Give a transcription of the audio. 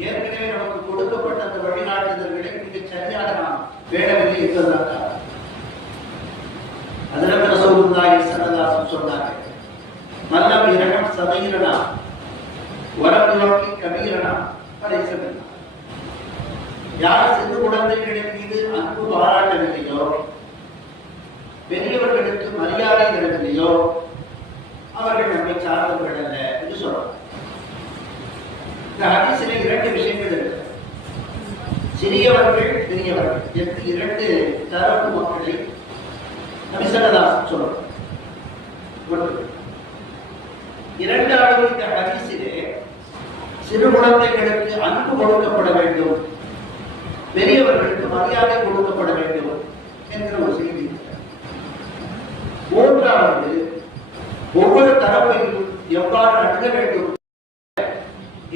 ஏற்கனவே நமக்கு கொடுக்கப்பட்ட அந்த வழிகாட்டுதல்களை மிக சரியாக நாம் வேடவில்லை என்பதற்காக அதில் ரசூலுல்லாஹி ஸல்லல்லாஹு அலைஹி சொன்னார்கள், மல்லம் இரகம் சதையிரனா வரம்பு நோக்கி கபீரனா படைசபில். யார் சிறு குழந்தைகளின் மீது அன்பு பாராட்டவில்லையோ, பெரியவர்களுக்கு மரியாதை தரவில்லையோ, அவர்கள் நம்மை சார்ந்தவர்கள் அல்ல என்று சொல்றாங்க. இந்த ஹதீஸிலே இரண்டு விஷயங்கள் இருக்கு. சிறியவர்கள் பெரியவர்கள் என்று இரண்டு தரப்பு மக்களை நபி ஸல்லல்லாஹு அலைஹி சொல்றாங்க. இரண்டாவது, இந்த ஹதீஸிலே சிறு குழந்தைகளுக்கு அன்பு கொடுக்கப்பட வேண்டும், பெரியவர்களுக்கு மரியாதை கொடுக்கப்பட வேண்டும் என்கிற ஒரு செய்தி. மூன்றாவது, ஒவ்வொரு தரப்பையும் எவ்வாறு அணுக வேண்டும்